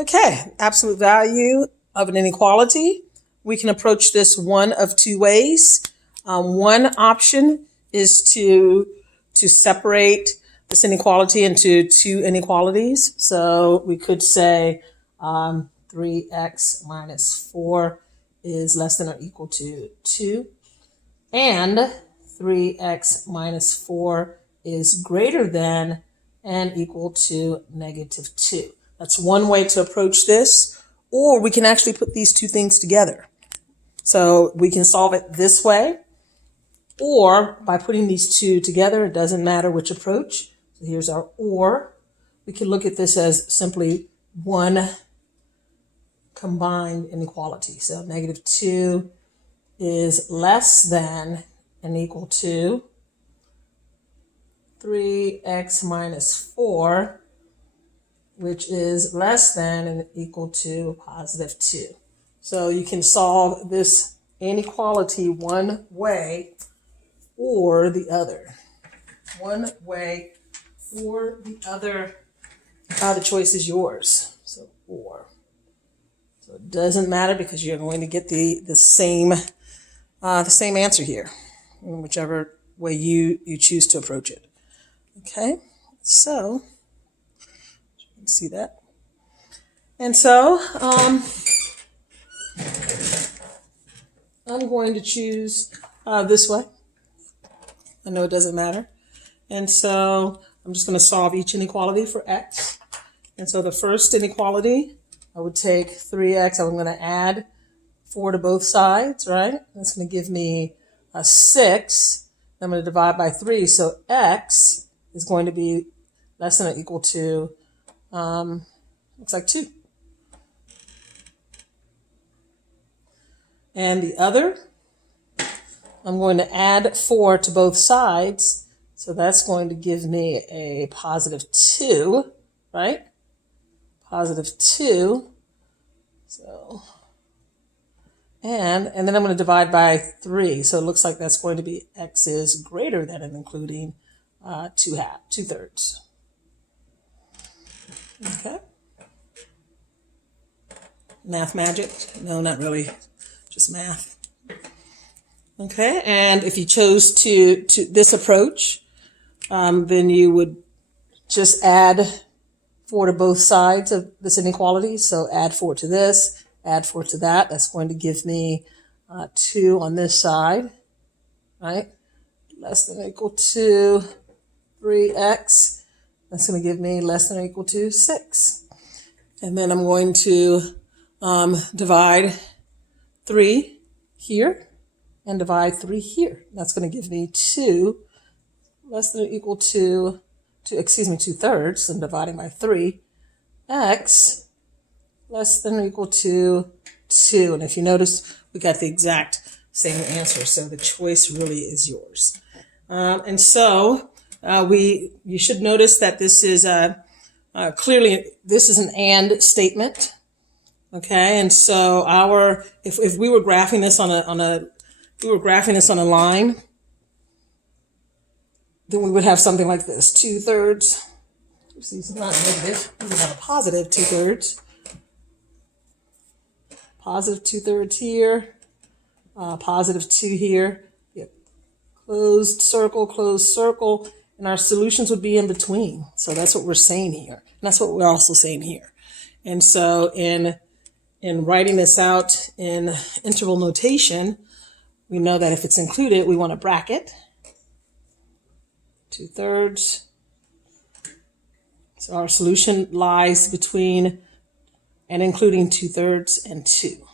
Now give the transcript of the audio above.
Okay, absolute value of an inequality. We can approach this one of two ways. One option is to separate this inequality into two inequalities. So we could say 3x minus 4 is less than or equal to 2, and 3x minus 4 is greater than and equal to negative 2. That's one way to approach this, or we can actually put these two things together. So we can solve it this way, or by putting these two together. It doesn't matter which approach. So here's our or. We can look at this as simply one combined inequality. So negative 2 is less than and equal to 3x minus 4, which is less than and equal to positive 2. So you can solve this inequality one way or the other. One way or the other. The choice is yours. So or. So it doesn't matter because you're going to get the same answer here, in whichever way you choose to approach it. Okay, so you can see that. And so I'm going to choose this way. I know it doesn't matter. And so I'm just going to solve each inequality for x. And so the first inequality, I would take 3x. I'm going to add 4 to both sides, right? That's going to give me a 6. I'm going to divide by 3. So x is going to be less than or equal to, looks like 2. And the other, I'm going to add 4 to both sides. So that's going to give me a positive 2, right? Positive 2. So, and then I'm going to divide by 3. So it looks like that's going to be x is greater than and including 2/3. Okay. Math magic? No, not really. Just math. Okay, and if you chose to this approach, then you would just add 4 to both sides of this inequality. So add 4 to this, add 4 to that. That's going to give me 2 on this side, right? Less than or equal to 3x. That's going to give me less than or equal to 6. And then I'm going to divide 3 here and divide 3 here. That's going to give me 2 less than or equal to 2/3, and dividing by 3, x less than or equal to 2. And if you notice, we got the exact same answer. So the choice really is yours. And so you should notice that this is clearly, this is an and statement. Okay, and so if we were graphing this on a line, then we would have something like this: 2/3. See, it's not negative. We would have a positive 2/3. Positive 2/3 here. Positive 2 here. Yep. Closed circle, and our solutions would be in between. So that's what we're saying here. And that's what we're also saying here. And so in writing this out in interval notation, we know that if it's included, we want a bracket. 2/3. So our solution lies between and including 2/3 and 2.